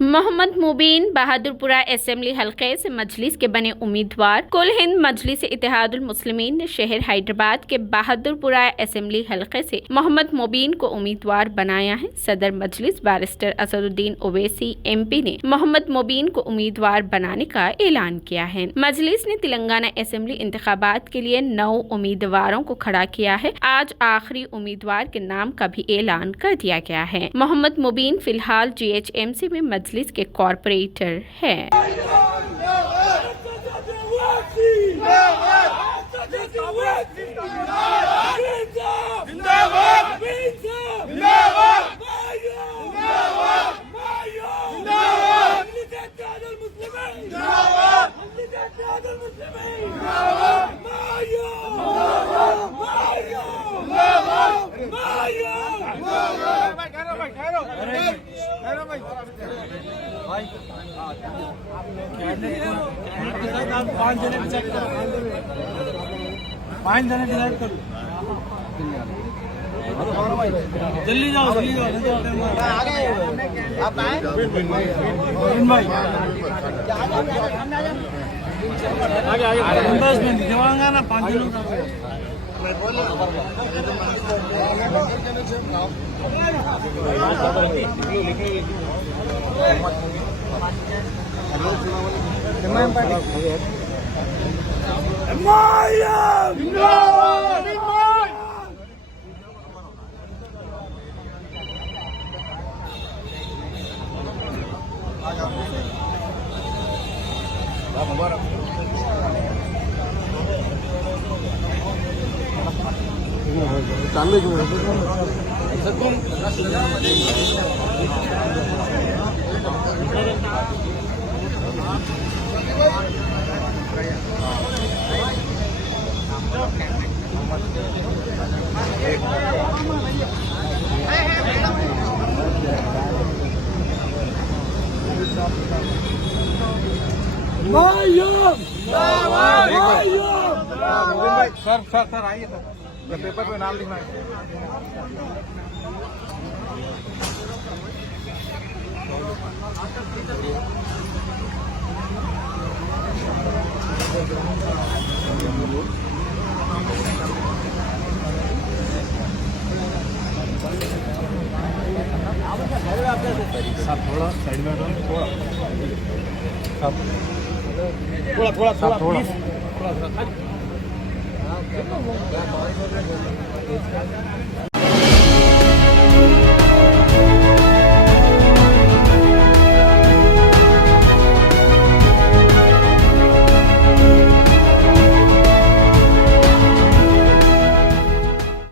मोहम्मद मुबीन Bahadurpura assembly हलके से मजलिस के बने उम्मीदवार। कुल हिंद मजलिस इत्तेहादुल मुस्लिमीन ने शहर हैदराबाद के बहादुरपुरा असेंबली हलके से मोहम्मद मुबीन को उम्मीदवार बनाया है। सदर मजलिस बैरिस्टर असदुद्दीन ओवैसी MP ने मोहम्मद मुबीन को उम्मीदवार बनाने का ऐलान किया है। मजलिस ने तेलंगाना असेंबली इंतखाबात के लिए 9 उम्मीदवारों को खड़ा किया है। आज आखिरी उम्मीदवार के नाम का भी ऐलान कर दिया गया है। मोहम्मद मुबीन फिलहाल GHMC में मजलिस के कॉर्पोरेटर है। जल्दी जाओ आप आए आगे दिखाऊंगा ना 5 दिनों का सर आइए सर, पेपर पे नाम लिखना है। थोड़ा साइड में थोड़ा